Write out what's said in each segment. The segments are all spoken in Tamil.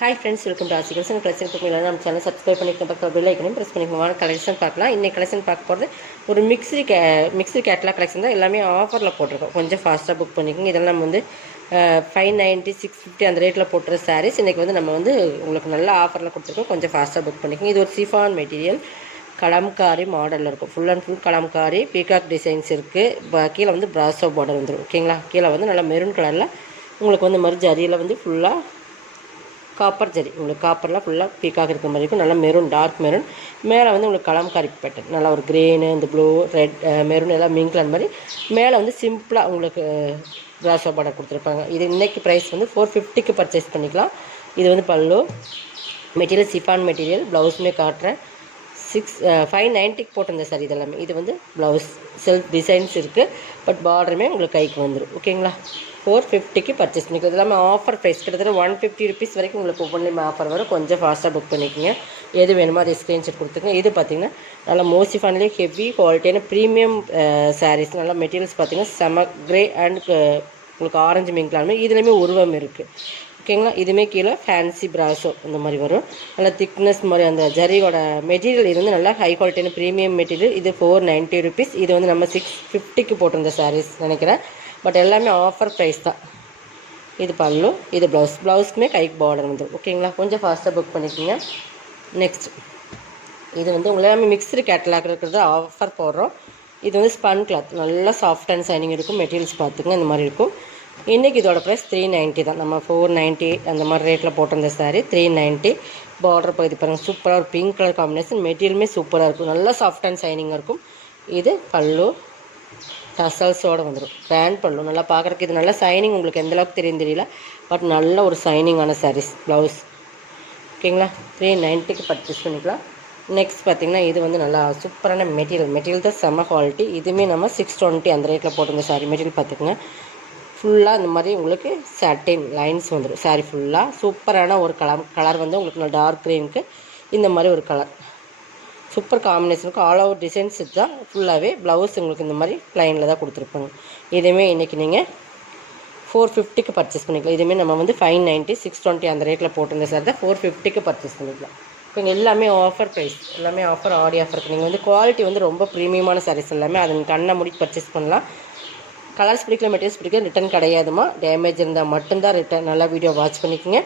ஹாய் ஃப்ரெண்ட்ஸ், வெல்கம் டு ஆசி கலெக்ஷன். கலெக்ஷன் பார்க்கலாம் நம்ம சேனல் சப்ஸ்கிரைப் பண்ணிட்டு பக்கத்தில் பெல் ஐக்கனையும் ப்ரெஸ் பண்ணிக்கோங்க. கலெக்ஷன் பார்க்கலாம். இன்றைக்கி கலெக்ஷன் பார்க்க போகிறது ஒரு மிக்ஸி கேட்லாக் கலெக்ஷன் தான். எல்லாமே ஆஃபரில் போட்டிருக்கோம். கொஞ்சம் ஃபாஸ்ட்டாக புக் பண்ணிக்கோங்க. இதெல்லாம் நம்ம வந்து 590 650 அந்த ரேட்டில் போட்டுற சாரீஸ் இன்றைக்கி வந்து நம்ம வந்து உங்களுக்கு நல்ல ஆஃபரில் கொடுத்துருக்கோம். கொஞ்சம் ஃபாஸ்ட்டாக புக் பண்ணிக்கோங்க. இது ஒரு சிஃபான் மெட்டீரியல், கலம்காரி மாடலில் இருக்கும். Full and full Kalamkari, peacock designs இருக்குது. கீழே வந்து பிராசோ பார்டர் வந்துடும். ஓகேங்களா? கீழே வந்து நல்லா மெரூன் கலரில் உங்களுக்கு வந்து மாதிரி ஜரியில் வந்து ஃபுல்லாக காப்பர் ஜரி, உங்களுக்கு காப்பர்லாம் ஃபுல்லாக பீக்காக இருக்கிற மாதிரி இருக்கும். நல்லா மெரூன், டார்க் மெரூன். மேலே வந்து உங்களுக்கு கலம்காரி பேட்டர்ன், நல்லா ஒரு க்ரீனு, இந்த ப்ளூ, ரெட், மெரூன் எல்லாம் மிங்கில் அந்த மாதிரி. மேலே வந்து சிம்பிளாக உங்களுக்கு பிராசோ பார்டர் கொடுத்துருப்பாங்க. இது இன்றைக்கி ப்ரைஸ் வந்து 450க்கு பர்ச்சேஸ் பண்ணிக்கலாம். இது வந்து பல்லு மெட்டீரியல் சிஃபான் மெட்டீரியல். ப்ளவுஸுமே காட்டுறேன். 590க்கு போட்டிருந்தேன் சார் இதெல்லாமே. இது வந்து ப்ளவுஸ் செல்ஃப் டிசைன்ஸ் இருக்குது, பட் பார்டருமே உங்களுக்கு கைக்கு வந்துடும். ஓகேங்களா? 450க்கு பர்ச்சேஸ் பண்ணிக்கோ. இது எல்லாமே ஆஃபர் ப்ரைஸ், கிட்டத்தட்ட 150 ருபீஸ் வரைக்கும் உங்களுக்கு ஒவ்வொன்றிலுமே ஆஃபர் வரும். கொஞ்சம் ஃபாஸ்ட்டாக புக் பண்ணிக்கோங்க. எது வேணுமோ அதை ஸ்க்ரீன்ஷாட் கொடுத்துங்க. இது பார்த்திங்கன்னா நல்லா மோசிஃபான்லேயே ஹெவி குவாலிட்டியான ப்ரீமியம் சாரீஸ். நல்லா மெட்டீரியல்ஸ் பார்த்திங்கன்னா செம கிரே அண்ட் உங்களுக்கு ஆரஞ்சு மிங்க்லாமே. இதுலேயுமே உருவம் இருக்குது. ஓகேங்களா? இதுவுமே கீழே ஃபேன்சி பிராசோ இந்த மாதிரி வரும். நல்லா திக்னஸ் மாதிரி அந்த ஜரியோட மெட்டீரியல். இது வந்து நல்லா ஹை குவாலிட்டியான ப்ரீமியம் மெட்டீரியல். இது 490 ருபீஸ். இது வந்து நம்ம 650க்கு போட்டிருந்த சாரீஸ் நினைக்கிறேன். பட் எல்லாமே ஆஃபர் ப்ரைஸ் தான். இது பல்லு, இது ப்ளவுஸ்க்குமே கைக்கு பார்டர் வந்துடும். ஓகேங்களா? கொஞ்சம் ஃபாஸ்ட்டாக புக் பண்ணிக்கோங்க. நெக்ஸ்ட் இது வந்து எல்லாமே மிக்ஸ்டு கேட்டலாக் இருக்கிறது ஆஃபர் போடுறோம். இது வந்து ஸ்பன் கிளாத், நல்லா சாஃப்ட் அண்ட் சைனிங் இருக்கும். மெட்டீரியல்ஸ் பார்த்துங்க இந்த மாதிரி இருக்கும். இன்றைக்கி இதோட ப்ரைஸ் 390 தான். நம்ம 490 அந்த மாதிரி ரேட்டில் போட்டிருந்த சாரீ 390. பார்டர் பகுதி பாருங்கள், சூப்பராக ஒரு பிங்க் கலர் காம்பினேஷன். மெட்டீரியலுமே சூப்பராக இருக்கும், நல்லா சாஃப்ட் அண்ட் சைனிங்காக இருக்கும். இது பல்லு டசல்ஸோடு வந்துடும். கிராண்ட் பல்லு, நல்லா பார்க்குறதுக்கு இது நல்லா சைனிங். உங்களுக்கு எந்தளவுக்கு தெரியும் தெரியல, பட் நல்ல ஒரு சைனிங்கான சாரீஸ். ப்ளவுஸ் ஓகேங்களா? 390க்கு பர்ச்சேஸ் பண்ணிக்கலாம். நெக்ஸ்ட் பார்த்திங்கன்னா இது வந்து நல்லா சூப்பரான மெட்டீரியல் தான் செம்ம குவாலிட்டி. இதுவுமே நம்ம 620 அந்த ரேட்டில் போட்டிருந்த சாரீ. மெட்டீரியல் பார்த்துக்குங்க, ஃபுல்லாக இந்த மாதிரி உங்களுக்கு சாட்டின் லைன்ஸ் வந்துடும். சாரீ ஃபுல்லாக சூப்பரான ஒரு கலர் வந்து உங்களுக்கு நல்லா டார்க் க்ரீனுக்கு இந்த மாதிரி ஒரு கலர் சூப்பர் காம்பினேஷனுக்கு. ஆல் ஓவர் டிசைன்ஸ் தான் ஃபுல்லாகவே. ப்ளவுஸ் உங்களுக்கு இந்த மாதிரி ப்ளைனில் தான் கொடுத்துருப்பாங்க. இதுவுமே இன்றைக்கி நீங்கள் 450க்கு பர்ச்சேஸ் பண்ணிக்கலாம். இதுவுமே நம்ம வந்து 590 620 அந்த ரேட்டில் போட்டிருந்த சார் தான் 450க்கு பர்ச்சேஸ் பண்ணிக்கலாம். இப்போ எல்லாமே ஆஃபர் ப்ரைஸ், எல்லாமே ஆஃபர், ஆடி ஆஃபருக்கு. நீங்கள் வந்து குவாலிட்டி வந்து ரொம்ப ப்ரீமியமான சாரீஸ் எல்லாமே. அதை நீங்கள் கண்ணை மூடி பர்ச்சேஸ் பண்ணலாம். கலர்ஸ் பிடிக்கல, மெட்டீரியல்ஸ் பிடிக்கல, ரிட்டன் கிடையாதுமா. டேமேஜ் இருந்தால் மட்டும்தான் ரிட்டன். நல்லா வீடியோ வாட்ச் பண்ணிக்கோங்க.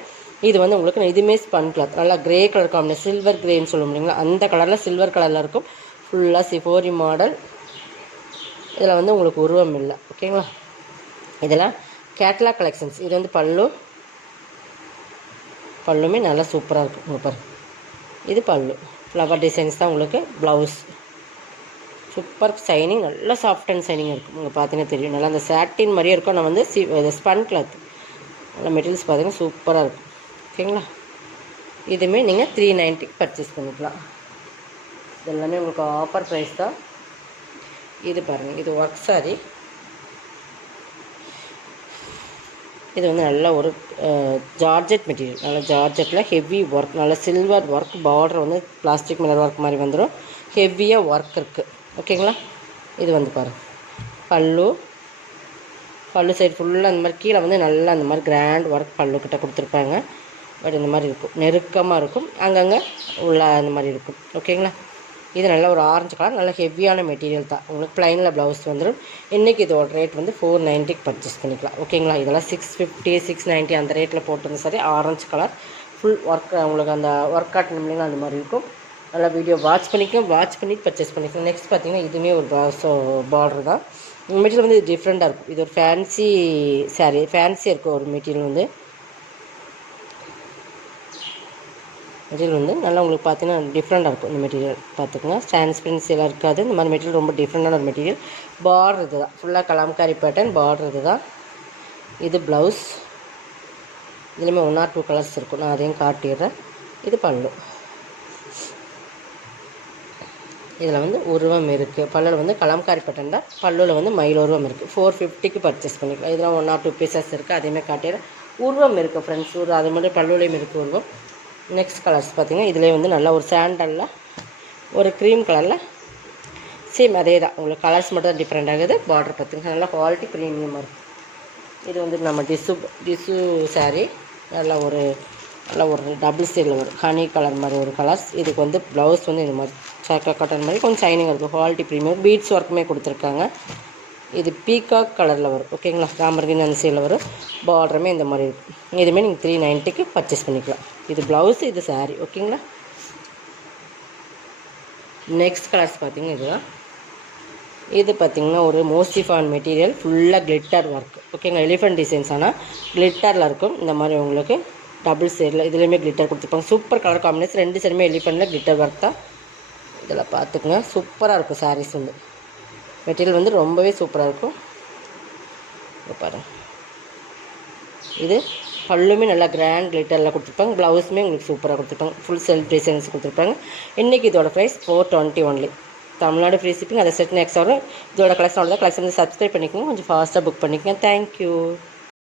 இது வந்து உங்களுக்கு இதுவுமே ஸ்பன் கிளாத், நல்லா கிரே கலர் காம்பினேஷன், சில்வர் கிரேன்னு சொல்ல முடியுங்களா, அந்த கலரில் சில்வர் கலரில் இருக்கும். ஃபுல்லாக சிஃபோரி மாடல். இதில் வந்து உங்களுக்கு உருவம் இல்லை. ஓகேங்களா? இதெல்லாம் கேட்லாக் கலெக்ஷன்ஸ். இது வந்து பல்லுமே நல்லா சூப்பராக இருக்கும். உங்கள் பாரு, இது பல்லு ஃப்ளவர் டிசைன்ஸ் தான். உங்களுக்கு ப்ளவுஸ் சூப்பர் சைனிங், நல்லா சாஃப்ட் அண்ட் சைனிங் இருக்கும். உங்களுக்கு பார்த்தீங்கன்னா தெரியும், நல்லா அந்த சாட்டின் மாதிரியே இருக்கும். நான் வந்து ஸ்பன் கிளாத், நல்லா மெட்டீரியல்ஸ் பார்த்தீங்கன்னா சூப்பராக இருக்கும். ஓகேங்களா? இதுவுமே நீங்கள் 390க்கு பர்ச்சேஸ் பண்ணிக்கலாம். இது எல்லாமே உங்களுக்கு ஆஃபர் ப்ரைஸ் தான். இது பாருங்கள், இது ஒர்க் சாரி. இது வந்து நல்ல ஒரு ஜார்ஜெட் மெட்டீரியல், நல்ல ஜார்ஜெட்டில் ஹெவி ஒர்க், நல்ல சில்வர் ஒர்க். பார்டர் வந்து பிளாஸ்டிக் மிரர் ஒர்க் மாதிரி வந்துடும். ஹெவியாக ஒர்க் இருக்குது. ஓகேங்களா? இது வந்து பாருங்கள், பல்லு சைடு ஃபுல்லாக அந்த மாதிரி. கீழே வந்து நல்லா அந்த மாதிரி கிராண்ட் ஒர்க் பல்லுக்கிட்ட கொடுத்துருப்பாங்க. பட் இந்த மாதிரி இருக்கும், நெருக்கமாக இருக்கும், அங்கங்கே உள்ள அந்த மாதிரி இருக்கும். ஓகேங்களா? இது நல்ல ஒரு ஆரஞ்சு கலர், நல்ல ஹெவியான மெட்டீரியல் தான். உங்களுக்கு ப்ளைனில் ப்ளவுஸ் வந்துடும். இன்றைக்கி இதோட ரேட் வந்து 490க்கு பர்ச்சேஸ் பண்ணிக்கலாம். ஓகேங்களா? இதெல்லாம் 650 690 அந்த ரேட்டில் போட்டிருந்த சரி. ஆரஞ்சு கலர் ஃபுல் ஒர்க், உங்களுக்கு அந்த ஒர்க் காட்டன் இல்லைங்களா, அந்த மாதிரி இருக்கும். நல்லா வீடியோ வாட்ச் பண்ணி பர்ச்சேஸ் பண்ணிக்கலாம். நெக்ஸ்ட் பார்த்திங்கன்னா இதுவுமே ஒரு பார்டர் தான். மெட்டீரியல் வந்து டிஃப்ரெண்ட்டாக இருக்கும். இது ஒரு ஃபேன்சி சாரீ, ஃபேன்சியாக இருக்கும் ஒரு மெட்டீரியல் வந்து நல்லா உங்களுக்கு பார்த்தீங்கன்னா டிஃப்ரெண்ட்டாக இருக்கும். இந்த மெட்டீரியல் பார்த்துக்கோங்க, டிரான்ஸ்பரன்சி எல்லாம் இருக்காது. இந்த மாதிரி மெட்டீரியல் ரொம்ப டிஃப்ரெண்டான ஒரு மெட்டீரியல். பார்டர் இது தான், ஃபுல்லாக கலாம்காரி பேட்டர்ன். பார்டர் இது தான். இது ப்ளவுஸ். இதுலேயுமே 1 or 2 கலர்ஸ் இருக்கும், நான் அதையும் காட்டிடுறேன். இது பல்லு. இதில் வந்து உருவம் இருக்குது. பல்லில் வந்து கலம்காரி பட்டன் தான். பல்லுவில் வந்து மயில் உருவம் இருக்குது. 450க்கு பர்ச்சேஸ் பண்ணிக்கலாம். இதெல்லாம் 1 or 2 பீசஸ் இருக்குது, அதையுமே காட்டிடுறேன். உருவம் இருக்குது ஃப்ரெண்ட்ஸ், அது மட்டும் பல்லுலையும் இருக்குது உருவம். நெக்ஸ்ட் கலர்ஸ் பார்த்திங்கன்னா இதிலே வந்து நல்லா ஒரு சாண்டலில் ஒரு க்ரீம் கலரில் சேம் அதே தான். உங்களுக்கு கலர்ஸ் மட்டும் தான் டிஃப்ரெண்ட் ஆகுது. பார்டர் பார்த்திங்கன்னா நல்லா குவாலிட்டி ப்ரீமியமாக இருக்குது. இது வந்து நம்ம டிஷ்யூ சாரீ. நல்லா ஒரு நல்லா ஒரு டபுள் சைடில் வரும் ஹனி கலர் மாதிரி ஒரு கலர்ஸ். இதுக்கு வந்து ப்ளவுஸ் வந்து இந்த மாதிரி சாக்கா காட்டன் மாதிரி கொஞ்சம் ஷைனிங் இருக்கும். குவாலிட்டி ப்ரீமியம் பீட்ஸ் ஒர்க்குமே கொடுத்துருக்காங்க. இது பீகாக் கலரில் வரும். ஓகேங்களா, ராமர்கின் அந்த சைடில் வரும். பார்டருமே இந்த மாதிரி இருக்கும். இதுவுமே நீங்கள் 390க்கு பர்ச்சேஸ் பண்ணிக்கலாம். இது ப்ளவுஸு, இது சாரீ. ஓகேங்களா. நெக்ஸ்ட் கலர்ஸ் பார்த்திங்கன்னா இதுதான். இது பார்த்திங்கன்னா ஒரு மோஸ்டிஃபான் மெட்டீரியல், ஃபுல்லாக கிளிட்டர் ஒர்க். ஓகேங்களா, எலிஃபென்ட் டிசைன்ஸ் ஆனால் கிளிட்டரில் இருக்கும். இந்த மாதிரி உங்களுக்கு டபுள் சைடில் இதுலேயுமே கிளிட்டர் கொடுத்துருப்பாங்க. Super colour combination. 2 சைடுமே எலிஃபென்ட்டில் கிளிட்டர் ஒர்க் தான். இதில் பார்த்துக்குங்க, சூப்பராக இருக்கும் சாரீஸ் வந்து. மெட்டீரியல் வந்து ரொம்பவே சூப்பராக இருக்கும். பாருங்கள், இது பல்லுமே நல்லா கிராண்ட் கிளிட்டரில் கொடுத்துருப்பாங்க. ப்ளவுஸுமே உங்களுக்கு சூப்பராக கொடுத்துருப்பாங்க. ஃபுல் செல்ஃப் டிசைன்ஸ் கொடுத்துருப்பாங்க. இன்றைக்கி இதோட price 420 only. Tamil Nadu free shipping. அதை செட் நெக்ஸ்ட் வரும். இதோட கலெக்ஷன் தான். கலெக்ஷன் வந்து சப்ஸ்கிரைப் பண்ணிக்கோங்க, கொஞ்சம் ஃபாஸ்ட்டாக புக் பண்ணிக்கோங்க. தேங்க்யூ.